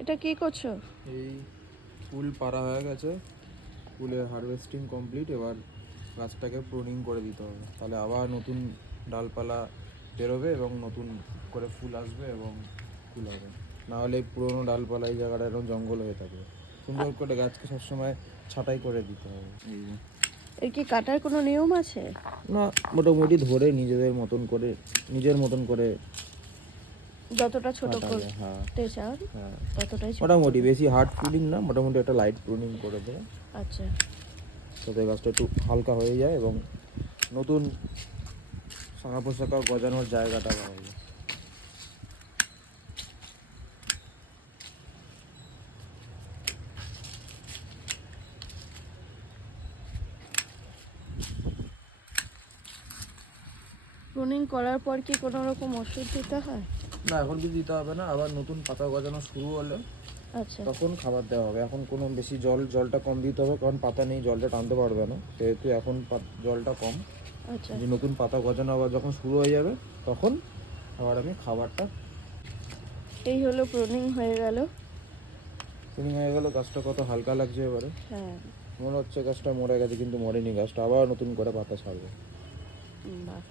এটা কি করছো? এই ফুল পাড়া হয়ে গেছে, ফুলের হারভেস্টিং কমপ্লিট। এবার গাছটাকে প্রুনিং করে দিতে হবে, তাহলে আবার নতুন ডালপালা বেরোবে এবং নতুন করে ফুল আসবে এবং ফুল হবে। নাহলে পুরোনো ডালপালা এই জায়গাটা এরকম জঙ্গল হয়ে থাকবে। সুন্দর করে গাছকে সবসময় ছাঁটাই করে দিতে হবে। এই যে এর কি কাটার কোনো নিয়ম আছে? না, মোটামুটি ধরে নিজের মতন করে যতটা ছোট কাটা যায়। হ্যাঁ করতে চান হ্যাঁ, ততটাই ছোট মোটামুটি করবেন। বেশি হার্ড প্রুনিং না, মোটামুটি একটা লাইট প্রুনিং করে দেবে, আচ্ছা, যাতে গাছটা একটু হালকা হয়ে যায় এবং নতুন শাখা পোশাকা গজানোর জায়গাটা পাওয়া যায়। প্রুনিং করার পর কি কোনো রকম ওষুধ দিতে হয়? না, এখন কিছু দিতে হবে না। আবার নতুন পাতা গজানো শুরু হলে আচ্ছা তখন খাবার দেওয়া হবে। এখন কোনো বেশি জলটা কম দিতে হবে, কারণ পাতা নেই, জলটা টানতে পারবে না, সেহেতু এখন জলটা কম। আচ্ছা, যে নতুন পাতা গজানো আবার যখন শুরু হয়ে যাবে তখন আবার আমি খাবারটা। এই হলো প্রুনিং হয়ে গেল। প্রুনিং হয়ে গেল, গাছটা কত হালকা লাগছে এবারে। হ্যাঁ, মনে হচ্ছে গাছটা মরে গেছে, কিন্তু মরেনি, গাছটা আবার নতুন করে পাতা ছাড়বে। বাহ।